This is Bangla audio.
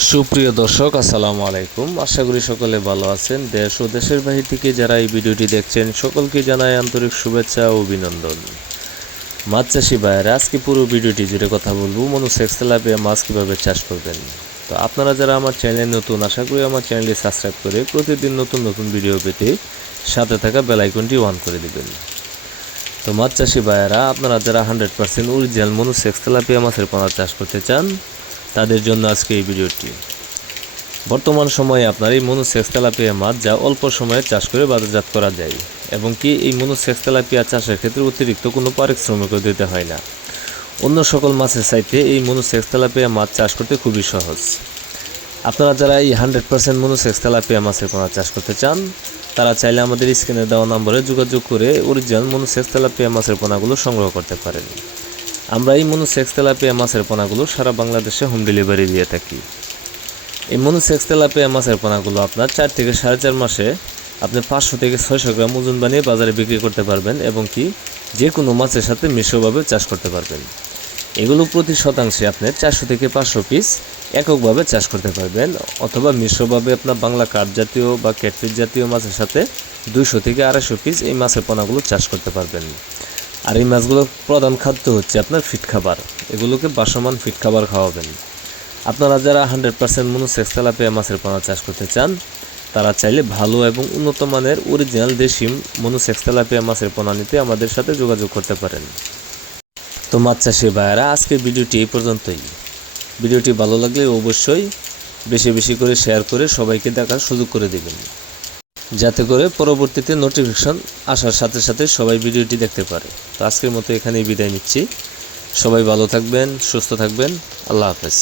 সুপ্রিয় দর্শক, আসসালামু আলাইকুম। আশা করি সকলে ভালো আছেন। দেশ ও দেশের বাহির থেকে যারা এই ভিডিওটি দেখছেন, সকলকে জানাই আন্তরিক শুভেচ্ছা ও অভিনন্দন। মাছ চাষি ভাইয়েরা, আজকে পুরো ভিডিওটি জুড়ে কথা বলব মনুসেক্স তেলাপিয়া মাছ কীভাবে চাষ করবেন। তো আপনারা যারা আমার চ্যানেলে নতুন, আশা করি আমার চ্যানেলটি সাবস্ক্রাইব করে প্রতিদিন নতুন নতুন ভিডিও পেতে সাথে থাকা বেলাইকনটি অন করে দিবেন। তো মাছ চাষি ভাইয়েরা, আপনারা যারা hundred percent original monosex tilapia মাছের পোনা চাষ করতে চান তাদের জন্য আজকে এই ভিডিওটি। বর্তমান সময়ে আপনার এই মনুসেক্স তেলাপিয়া মাছ যা অল্প সময়ে চাষ করে বাজারজাত করা যায়, এবং কি এই মনুসেক্স তেলাপিয়া চাষের ক্ষেত্রে অতিরিক্ত কোনো পারিশ্রমিকও দিতে হয় না। অন্য সকল মাছের চাইতে এই মনুসেক্স তেলাপিয়া মাছ চাষ করতে খুবই সহজ। আপনারা যারা এই হান্ড্রেড পার্সেন্ট মনুসেক্স তেলাপিয়া মাছের পোনা চাষ করতে চান, তারা চাইলে আমাদের স্ক্রিনে দেওয়া নম্বরে যোগাযোগ করে অরিজিনাল মনুসেক্স তেলাপিয়া মাছের পোনাগুলো সংগ্রহ করতে পারেন। আমরা এই মনুসেক্স তেলাপিয়া মাছের পোনাগুলো সারা বাংলাদেশে হোম ডেলিভারি দিয়ে থাকি। এই মনুসেক্স তেলাপিয়া মাছের পোনাগুলো আপনার চার থেকে সাড়ে চার মাসে আপনি পাঁচশো থেকে ছয়শো গ্রাম ওজন বানিয়ে বাজারে বিক্রি করতে পারবেন এবং কি যে কোনো মাছের সাথে মিশ্রভাবে চাষ করতে পারবেন। এগুলো প্রতি শতাংশে আপনি চারশো থেকে পাঁচশো পিস এককভাবে চাষ করতে পারবেন অথবা মিশ্রভাবে আপনার বাংলা কাঠ জাতীয় বা ক্যাটফিস জাতীয় মাছের সাথে দুইশো থেকে আড়াইশো পিস এই মাছের পোনাগুলো চাষ করতে পারবেন। আর এই মাছগুলোর প্রধান খাদ্য হচ্ছে আপনার ফিট খাবার। এগুলোকে বাসমান ফিট খাবার খাওয়াবেন। আপনারা যারা হান্ড্রেড পার্সেন্ট মনুসেক্স তেলাপিয়া মাছের পোনা চাষ করতে চান, তারা চাইলে ভালো এবং উন্নত মানের অরিজিনাল দেশি মনুসেক্স তেলাপিয়া মাছের পোনা নিতে আমাদের সাথে যোগাযোগ করতে পারেন। তো মাছ চাষি ভাইয়ারা, আজকের ভিডিওটি এই পর্যন্তই। ভিডিওটি ভালো লাগলে অবশ্যই বেশি বেশি করে শেয়ার করে সবাইকে দেখার সুযোগ করে দেবেন। যাতে করে পরবর্তীতে নোটিফিকেশন আসার সাথে সাথে সবাই ভিডিওটি দেখতে পারে। তো আজকের মতো এখানেই বিদায় নিচ্ছি। সবাই ভালো থাকবেন, সুস্থ থাকবেন। আল্লাহ হাফেজ।